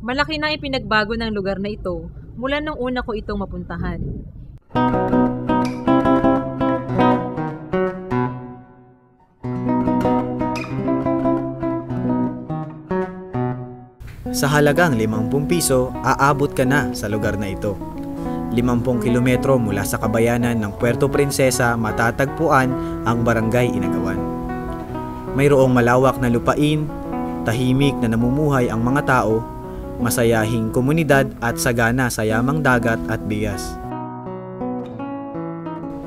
Malaki na ipinagbago ng lugar na ito mula nung una ko itong mapuntahan. Sa halagang 50 piso, aabot ka na sa lugar na ito. 50 kilometro mula sa kabayanan ng Puerto Princesa matatagpuan ang Barangay Inagawan. Mayroong malawak na lupain, tahimik na namumuhay ang mga tao, masayahing komunidad at sagana sa yamang dagat at bigas.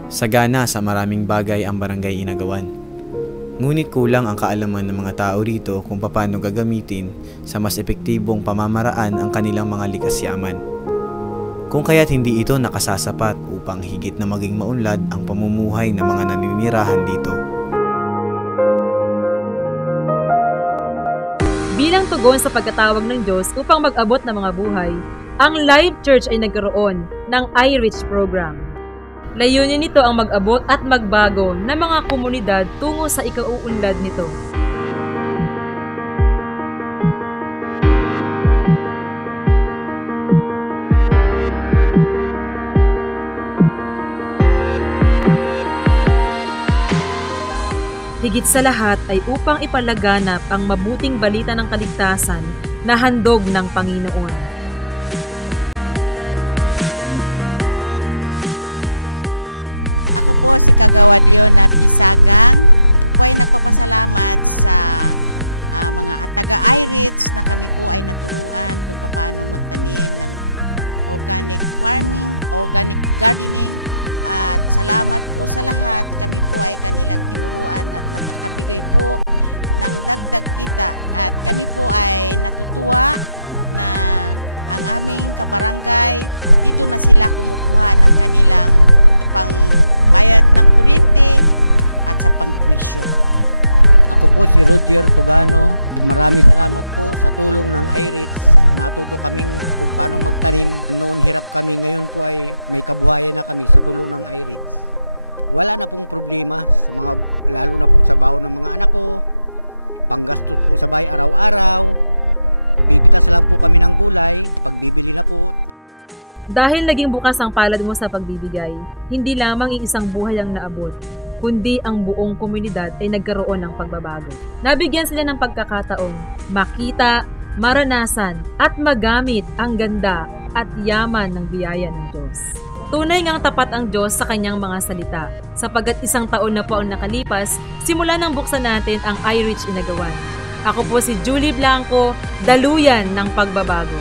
Sagana sa maraming bagay ang Barangay Inagawan. Ngunit kulang ang kaalaman ng mga tao rito kung paano gagamitin sa mas epektibong pamamaraan ang kanilang mga likas yaman. Kung kaya't hindi ito nakasasapat upang higit na maging maunlad ang pamumuhay ng mga naninirahan dito. Bilang tugon sa pagkatawag ng Diyos upang mag-abot ng mga buhay, ang Live Church ay nagkaroon ng iReach program. Layunin nito ang mag-abot at magbago ng mga komunidad tungo sa ikauunlad nito. Higit sa lahat ay upang ipalaganap ang mabuting balita ng kaligtasan na handog ng Panginoon. Ako po si Kagawad Leona Tisagang. Ako po ay nagpapasalamat sa mga taga-iReach na kami po ay naturuan kung paano magtanim ng organic farming, organic gardening. At salamat po sa lahat. Kami po ay kanilang tinuruan at nakakabigay po ng dagdag kita. At kami po ay natutuwa na ang aming kabarangay, dito na sila kumukuha ng kanilang pangbayad ng kuryente at sa pangtuition. Ako po si Roger Tugano. Maraming salamat po sa tulong ng iReach. Natuto kaming kung paano magtanim. Noon hirap kami, ngayon po ay may kabuhayan na kami sa tulong ng iReach. Wala na pong problema sa mga, lalo na po sa baon ng mga anak ko. Panggastos po sa bahay araw-araw. Pipitas lang po kami ng gulay. Pagbibili na po. Dahil naging bukas ang palad mo sa pagbibigay, hindi lamang isang buhay ang naabot, kundi ang buong komunidad ay nagkaroon ng pagbabago. Nabigyan sila ng pagkakataong makita, maranasan at magamit ang ganda at yaman ng biyaya ng Diyos. Tunay ngang tapat ang Diyos sa kanyang mga salita, sapagkat 1 taon na po ang nakalipas, simula nang buksan natin ang iReach Inagawan. Ako po si Julie Blanco, daluyan ng pagbabago.